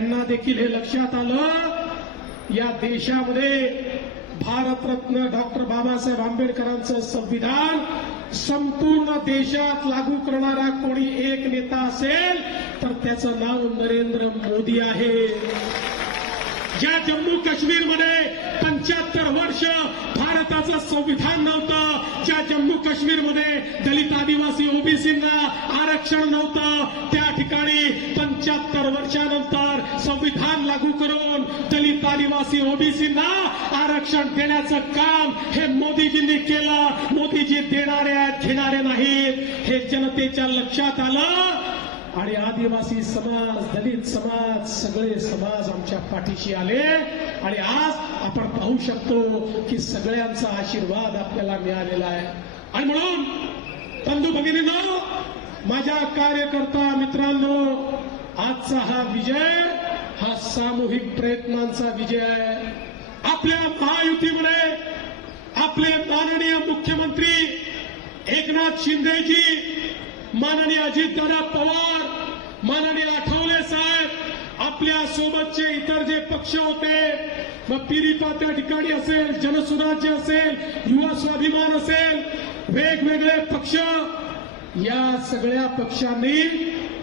त्यांना देखील हे लक्षात आलं या देशामध्ये भारतरत्न डॉक्टर बाबासाहेब आंबेडकरांचं संविधान संपूर्ण देशात लागू करणारा कोणी एक नेता असेल तर त्याचं नाव नरेंद्र मोदी आहे. ज्या जम्मू काश्मीरमध्ये 75 वर्ष भारताचं संविधान नव्हतं, ज्या जम्मू काश्मीरमध्ये दलित आदिवासी ओबीसींना आरक्षण नव्हतं, त्या ठिकाणी 75 वर्षानंतर संविधान लागू करून दलित आदिवासी ओबीसींना आरक्षण देण्याचं काम हे मोदीजींनी केलं. मोदीजी देणारे आहेत, घेणारे नाहीत हे जनतेच्या लक्षात आलं आणि आदिवासी समाज, दलित समाज, सगळे समाज आमच्या पाठीशी आले आणि आज आपण पाहू शकतो की सगळ्यांचा आशीर्वाद आपल्याला मिळालेला आहे. आणि म्हणून बंधू भगिनींनो, माझ्या कार्यकर्ता मित्रांनो, आजचा हा विजय हा सामूहिक प्रयत्नांचा विजय आहे. आपल्या महायुतीमध्ये आपले माननीय मुख्यमंत्री एकनाथ शिंदेजी, माननीय अजितदादा पवार, माननीय आठवले साहेब, आपल्या सोबतचे इतर जे पक्ष होते, मग पिरिपा त्या ठिकाणी असेल, जनसुराज्य असेल, युवा स्वाभिमान असेल, वेगवेगळे पक्ष, या सगळ्या पक्षांनी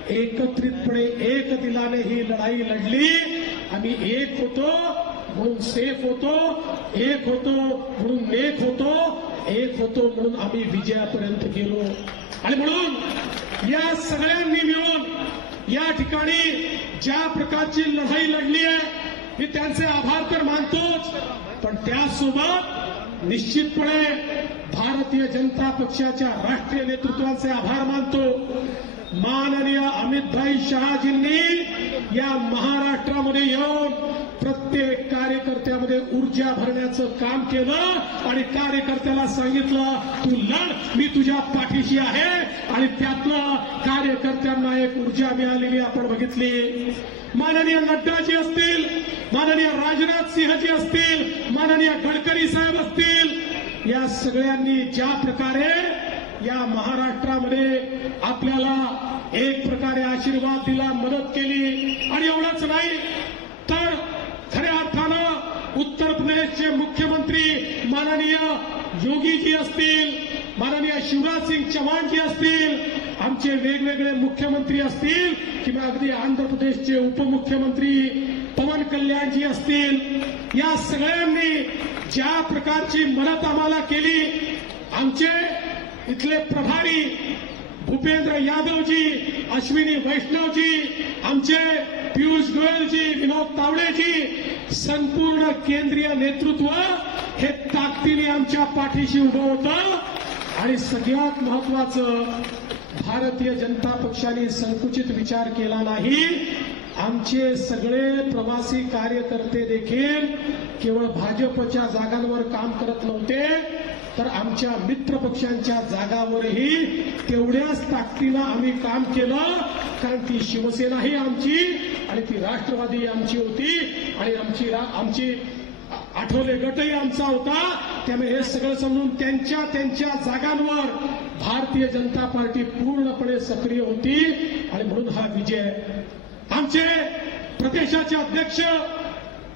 एकत्रितपणे एक दिलाने ही लढाई लढली. आम्ही एक होतो म्हणून सेफ होतो, एक होतो म्हणून नेक होतो, एक होतो म्हणून आम्ही विजयापर्यंत गेलो. आणि म्हणून या सगळ्यांनी मिळून या ठिकाणी ज्या प्रकारची लढाई लढली आहे मी त्यांचे आभार तर मानतोच, पण त्यासोबत निश्चितपणे भारतीय जनता पक्षाच्या राष्ट्रीय नेतृत्वाचे आभार मानतो. माननीय अमितभाई शहाजींनी या महाराष्ट्रामध्ये येऊन प्रत्येक कार्यकर्त्यामध्ये ऊर्जा भरण्याचं काम केलं आणि कार्यकर्त्याला सांगितलं, तू लढ, मी तुझ्या पाठीशी आहे. आणि त्यातनं कार्यकर्त्यांना एक ऊर्जा मिळालेली आपण बघितली. माननीय नड्डाजी असतील, माननीय राजनाथ सिंहजी असतील, माननीय गडकरी साहेब असतील, या सगळ्यांनी ज्या प्रकारे या महाराष्ट्रामध्ये आपल्याला एक प्रकारे आशीर्वाद दिला, मदत केली. आणि एवढंच नाही तर खऱ्या अर्थानं उत्तर प्रदेशचे मुख्यमंत्री माननीय योगीजी असतील, माननीय शिवराज सिंग चौहानजी असतील, आमचे वेगवेगळे मुख्यमंत्री असतील किंवा अगदी आंध्र प्रदेशचे उपमुख्यमंत्री पवन कल्याणजी असतील, या सगळ्यांनी ज्या प्रकारची मदत आम्हाला केली, आमचे इथले प्रभारी भूपेंद्र यादवजी, अश्विनी वैष्णवजी, आमचे पियुष गोयलजी, विनोद तावडेजी, संपूर्ण केंद्रीय नेतृत्व हे ताकदीने आमच्या पाठीशी उभं होतं. आणि सगळ्यात महत्वाचं, भारतीय जनता पक्षाने संकुचित विचार केला नाही. आमचे सगळे प्रवासी कार्यकर्ते देखील केवळ भाजपच्या जागांवर काम करत नव्हते, तर आमच्या मित्र पक्षांच्या जागावरही तेवढ्याच ताकदीनं आम्ही काम केलं. कारण ती शिवसेनाही आमची आणि ती राष्ट्रवादी आमची होती आणि आमची आठवले गटही आमचा होता. त्यामुळे हे सगळं समजून त्यांच्या जागांवर भारतीय जनता पार्टी पूर्णपणे सक्रिय होती आणि म्हणून हा विजय. आमचे प्रदेशाचे अध्यक्ष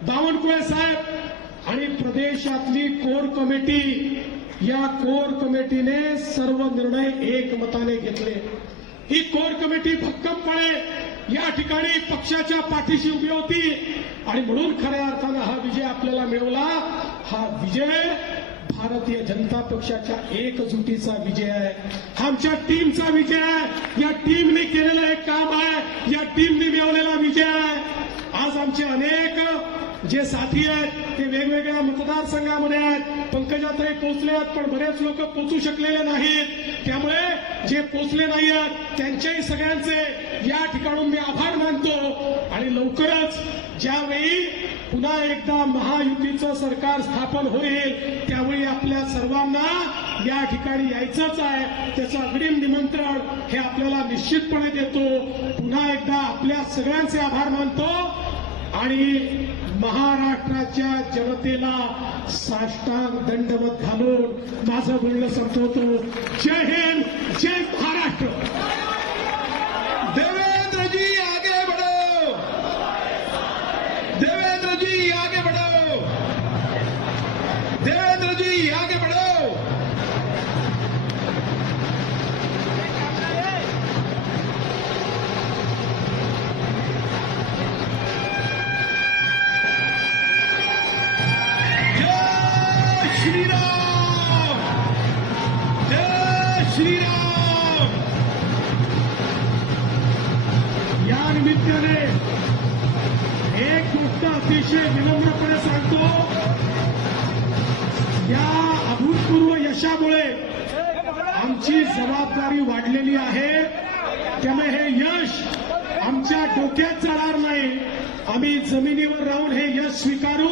बावनकुळे साहेब आणि प्रदेशातली कोर कमिटी, या कोर कमिटीने सर्व निर्णय एकमताने घेतले. ही कोर कमिटी भक्कमपणे या ठिकाणी पक्षाच्या पाठीशी उभी होती आणि म्हणून खऱ्या अर्थानं हा विजय आपल्याला मिळवला. हा विजय भारतीय जनता पक्षाच्या एकजुटीचा विजय आहे, हा आमच्या टीमचा विजय आहे. या टीमने केलेलं एक काम आहे, या टीमने मिळवलेला विजय आहे. आज आमचे अनेक जे साथी आहेत ते वेगवेगळ्या मतदारसंघामध्ये आहेत. पंकजाताई पोहोचले आहेत, पण बरेच लोक पोहोचू शकलेले नाहीत. त्यामुळे जे पोहोचले नाही आहेत त्यांच्याही सगळ्यांचे या ठिकाणून मी आभार मानतो. आणि लवकरच ज्यावेळी पुन्हा एकदा महायुतीचं सरकार स्थापन होईल त्यावेळी आपल्या सर्वांना या ठिकाणी यायचंच आहे. त्याचं अग्रिम निमंत्रण हे आपल्याला निश्चितपणे देतो. पुन्हा एकदा आपल्या सगळ्यांचे आभार मानतो आणि महाराष्ट्राच्या जनतेला साष्टांग दंडवत घालून माझं बोलणं संपवतो. जय हिंद, जय महाराष्ट्र. देवेंद्र जी आगे बढ़ो, फक्त अतिशय विनम्रपणे सांगतो, या अभूतपूर्व यशामुळे आमची जबाबदारी वाढलेली आहे. त्यामुळे हे यश आमच्या डोक्यात जाणार नाही. आम्ही जमिनीवर राहून हे यश स्वीकारू.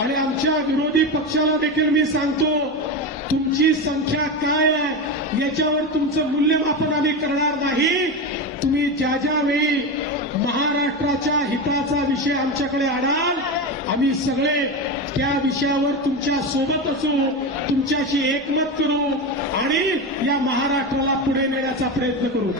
आणि आमच्या विरोधी पक्षाला देखील मी सांगतो, तुमची संख्या काय आहे याच्यावर तुमचं मूल्यमापन आम्ही करणार नाही. तुम्ही ज्या ज्या वेळी महाराष्ट्राच्या हिताचा विषय आमच्याकडे आणाल, आम्ही सगळे त्या विषयावर तुमच्या सोबत असू, तुमच्याशी एकमत करू आणि या महाराष्ट्राला पुढे नेण्याचा प्रयत्न करू.